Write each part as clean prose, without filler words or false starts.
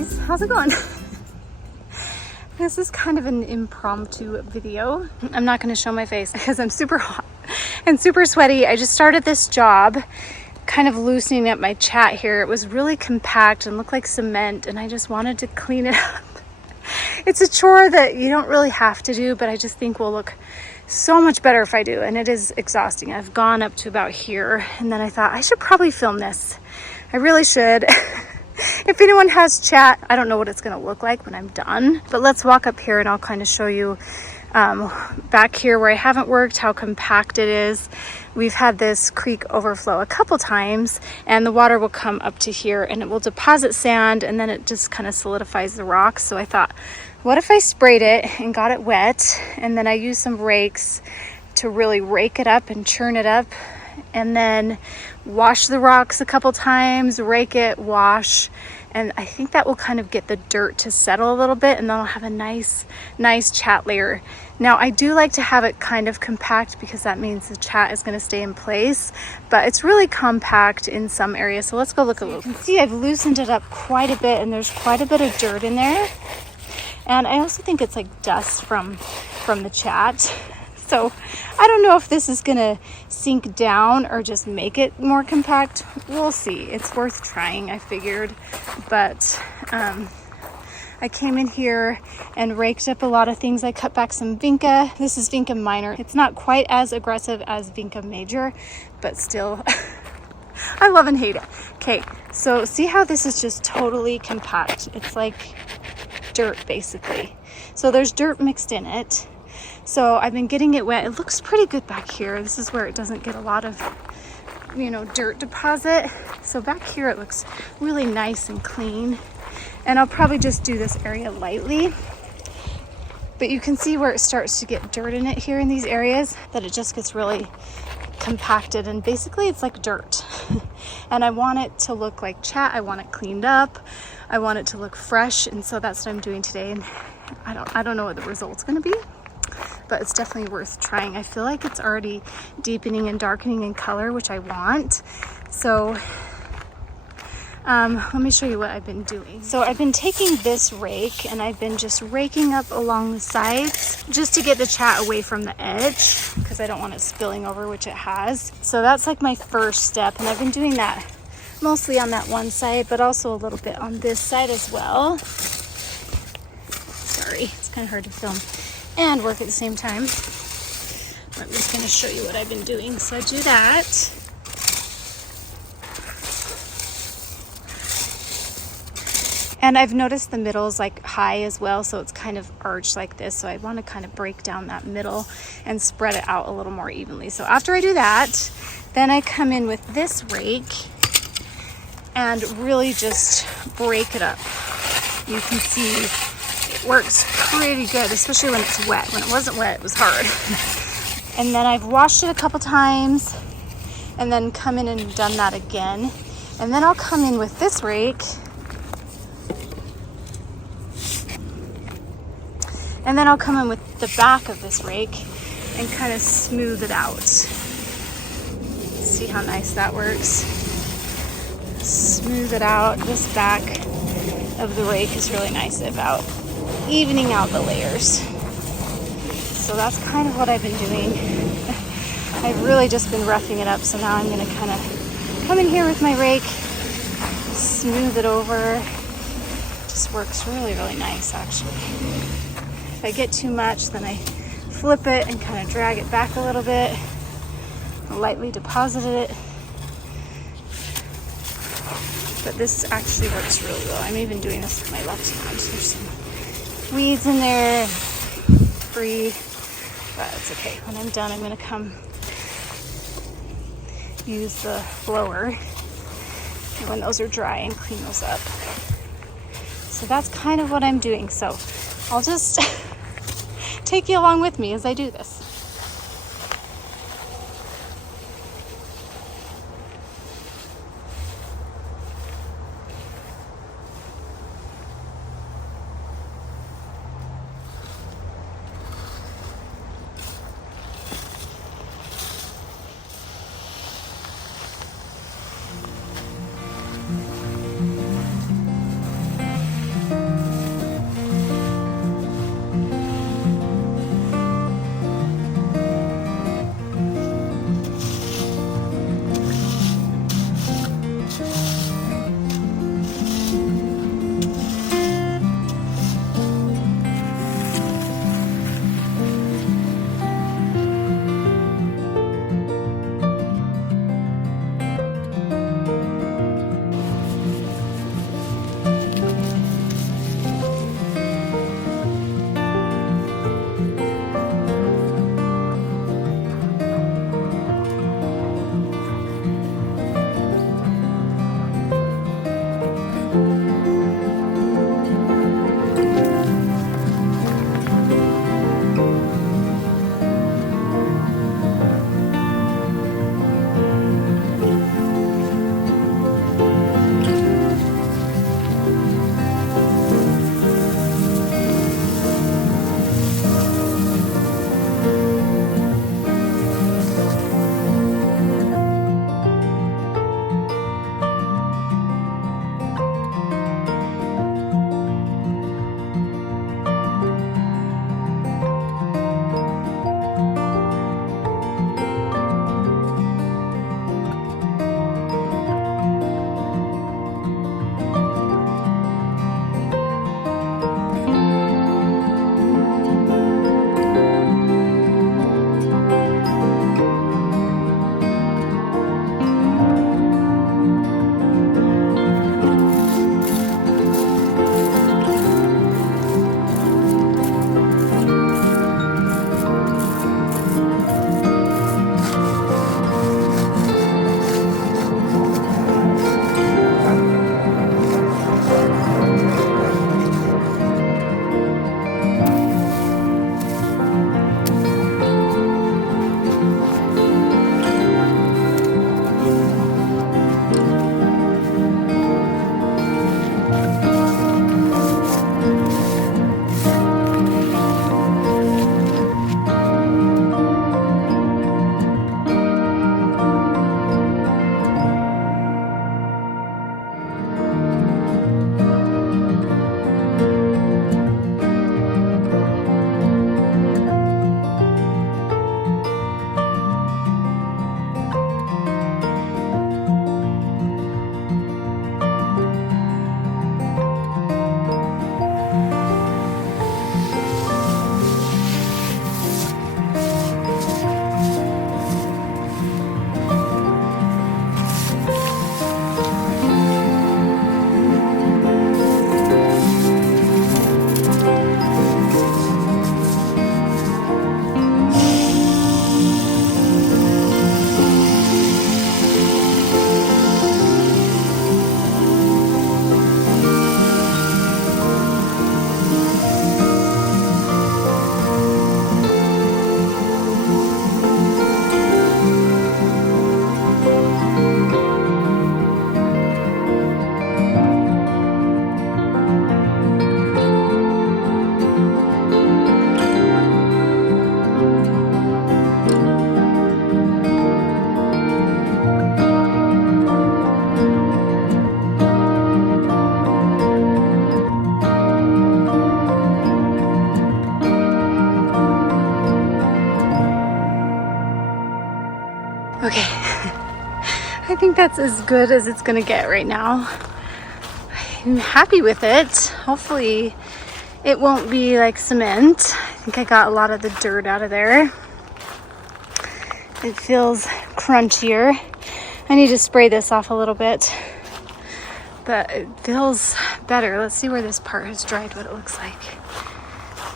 guys, how's it going? This is kind of an impromptu video. I'm not going to show my face because I'm super hot and super sweaty. I just started this job kind of loosening up my chat here. It was really compact and looked like cement, and I just wanted to clean it up. It's a chore that you don't really have to do, but I just think will look so much better if I do, and it is exhausting. I've gone up to about here, and then I thought I should probably film this. I really should. If anyone has chat, I don't know what it's going to look like when I'm done, but let's walk up here and I'll kind of show you back here where I haven't worked, how compact it is. We've had this creek overflow a couple times, and the water will come up to here and it will deposit sand, and then it just kind of solidifies the rocks. So I thought, what if I sprayed it and got it wet, and then I used some rakes to really rake it up and churn it up, and then wash the rocks a couple times, rake it, wash, and I think that will kind of get the dirt to settle a little bit, and then I'll have a nice chat layer. Now I do like to have it kind of compact because that means the chat is going to stay in place, but it's really compact in some areas. So let's go look a little. You can see I've loosened it up quite a bit, and there's quite a bit of dirt in there, and I also think it's like dust from the chat. So I don't know if this is gonna sink down or just make it more compact. We'll see. It's worth trying, I figured. But I came in here and raked up a lot of things. I cut back some vinca. This is vinca minor. It's not quite as aggressive as vinca major, but still, I love and hate it. Okay, so see how this is just totally compact. It's like dirt, basically. So there's dirt mixed in it. So I've been getting it wet. It looks pretty good back here. This is where it doesn't get a lot of, dirt deposit. So back here it looks really nice and clean. And I'll probably just do this area lightly. But you can see where it starts to get dirt in it here in these areas, that it just gets really compacted, and basically it's like dirt. And I want it to look like chat. I want it cleaned up. I want it to look fresh, and so that's what I'm doing today. And I don't know what the result's going to be, but it's definitely worth trying. I feel like it's already deepening and darkening in color, which I want. So let me show you what I've been doing. So I've been taking this rake and I've been just raking up along the sides just to get the chat away from the edge, because I don't want it spilling over, which it has. So that's like my first step, and I've been doing that mostly on that one side, but also a little bit on this side as well. Sorry, it's kind of hard to film and work at the same time. I'm just going to show you what I've been doing. So I do that. And I've noticed the middle's like high as well, so it's kind of arched like this. So I want to kind of break down that middle and spread it out a little more evenly. So after I do that, then I come in with this rake and really just break it up. You can see it works pretty good, especially when it's wet. When it wasn't wet, it was hard. And then I've washed it a couple times and then come in and done that again. And then I'll come in with this rake and then I'll come in with the back of this rake and kind of smooth it out. See how nice that works? Smooth it out. This back of the rake is really nice about evening out the layers. So that's kind of what I've been doing. I've really just been roughing it up, so now I'm going to kind of come in here with my rake, smooth it over. It just works really nice, actually. If I get too much, then I flip it and kind of drag it back a little bit, lightly deposit it. But this actually works really well. I'm even doing this with my left hand. There's some weeds in there, free, but it's okay. When I'm done, I'm going to come use the blower when those are dry and clean those up. So that's kind of what I'm doing. So I'll just take you along with me as I do this. I think that's as good as it's gonna get right now. I'm happy with it. Hopefully it won't be like cement. I think I got a lot of the dirt out of there. It feels crunchier. I need to spray this off a little bit, but it feels better. Let's see where this part has dried, what it looks like.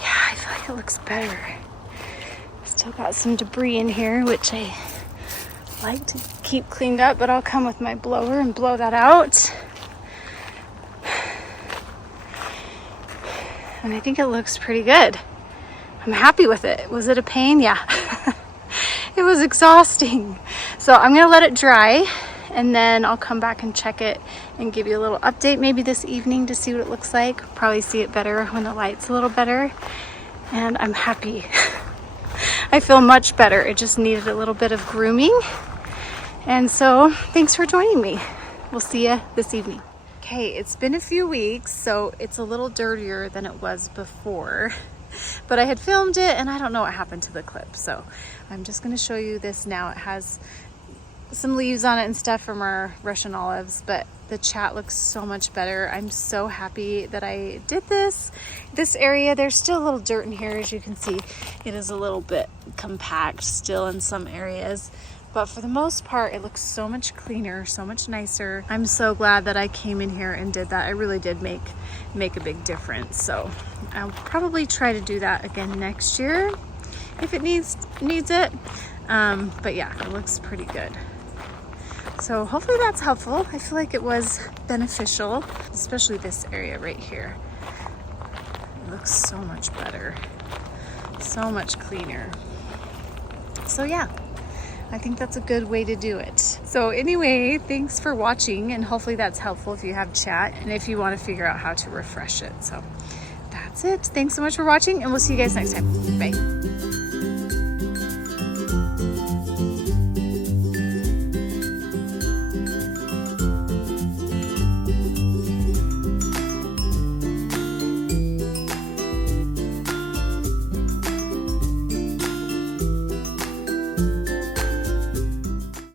Yeah, I feel like it looks better. Still got some debris in here, which I like to keep cleaned up, but I'll come with my blower and blow that out. And I think it looks pretty good. I'm happy with it. Was it a pain? Yeah. It was exhausting. So I'm gonna let it dry and then I'll come back and check it and give you a little update maybe this evening to see what it looks like. Probably see it better when the light's a little better. And I'm happy. I feel much better. It just needed a little bit of grooming. And so thanks for joining me. We'll see you this evening. Okay, it's been a few weeks, so it's a little dirtier than it was before, but I had filmed it and I don't know what happened to the clip. So I'm just gonna show you this now. It has some leaves on it and stuff from our Russian olives, but the chat looks so much better. I'm so happy that I did this. This area, there's still a little dirt in here. As you can see, it is a little bit compact still in some areas. But for the most part, it looks so much cleaner, so much nicer. I'm so glad that I came in here and did that. It really did make a big difference. So I'll probably try to do that again next year if it needs it. But yeah, it looks pretty good. So hopefully that's helpful. I feel like it was beneficial, especially this area right here. It looks so much better, so much cleaner. So yeah. I think that's a good way to do it. So anyway, thanks for watching and hopefully that's helpful if you have chat and if you want to figure out how to refresh it. So that's it. Thanks so much for watching and we'll see you guys next time. Bye.